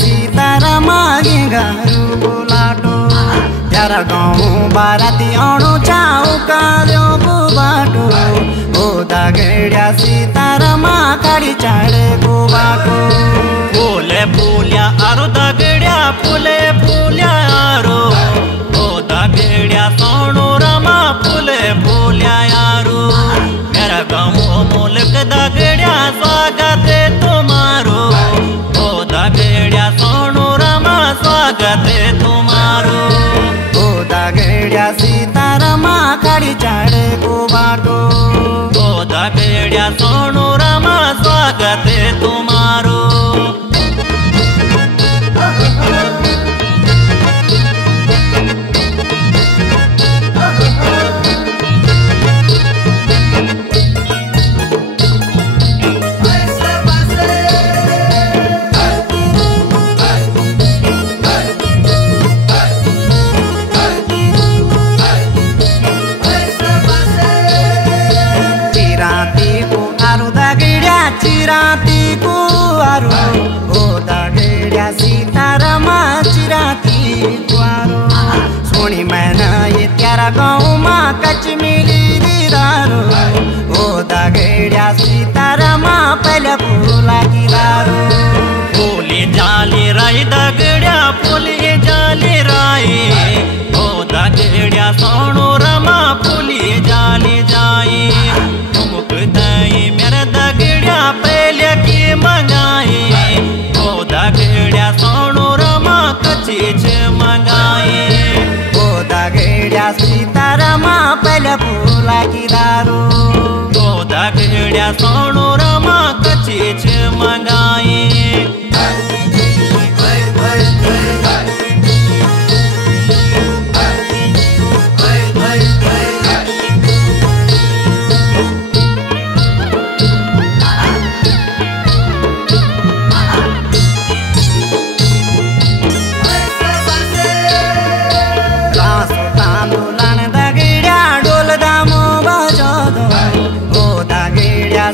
सीतारामा घरू बोलाटो त्यारा गाउँ बाराती आउनु चाउ काल्यो बाटो ओ दागेड्या सीतारामा काडी चाडेको बाटो फुले फुल्या आरो दागेड्या फुले फुल्या आरो ओ दागेड्या सोणू रमा फुले फुल्या आरो मेरा गाँव मुल्क दागेड्या स्वागत है तुम्हारो ओ दागेड्या सोणू रमा स्वागत है तुम्हारो ओ दागेड्या सीतारामा काडी चाडेको बाटो ओ दागेड्या सोणू रमा स्वागत है तुम्हारो चिरातीको आरो ओ दागेड्या सीतारामा चिरातीको आरो सोनी मैना ये त्यारा गाउँमा कचमिली दिरारो ओ दागेड्या सीतारामा पहिला फुला किरारो फुले जाले राई दागेड्या फुले जाले राई ओ दागेड्या सोणू रमा फुले जाले जाए मुख दाई मेरा दागेड्या पहले की मंगाए ओ दागेड्या सोणू रमा कचीच मंगाए ओ दागेड्या सीतारामा पहिला फुला किरारो ओ दागेड्या सोणू रमा कचीच मंगाए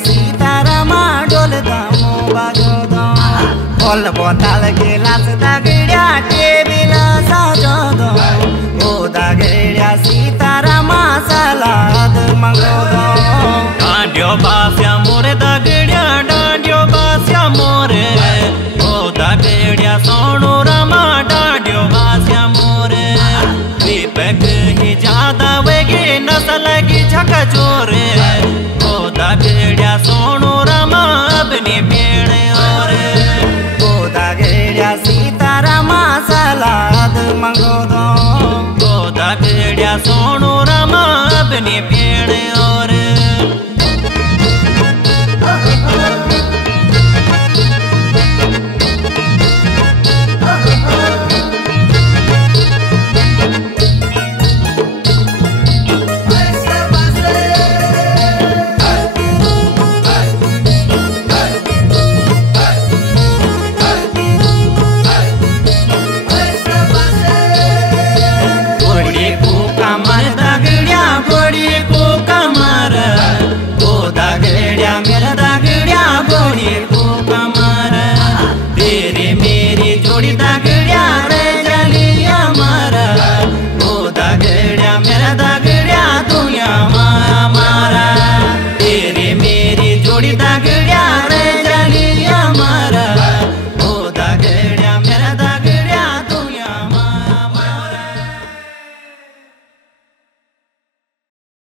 सीतारामा डोल दामो बाजोदो फल बोतल गिलास दागेड्या टेबिल सजोदो ओ दागेड्या सीतारामा सलाद मंगोदो डांडियो बास्या मोरे दागेड्या डांडियो बास्या मोरे ओ दागेड्या सोणू रमा डांडियो बास्या मोरे दीपक ही ज्यादा वेगी नसल की झक जोरे ओ दागेड्या सोणू रमा अपनी पेड़ और ओ दागेड्या सीतारामा सलाद मंगोदो ओ दागेड्या सोणू रमा अपनी पेड़ और मेरा दागेड्या गोड़ी को कमर तेरे मेरी जोड़ी दागेड्या रे जलिया मारा ओ दागेड्या मेरा दागेड्या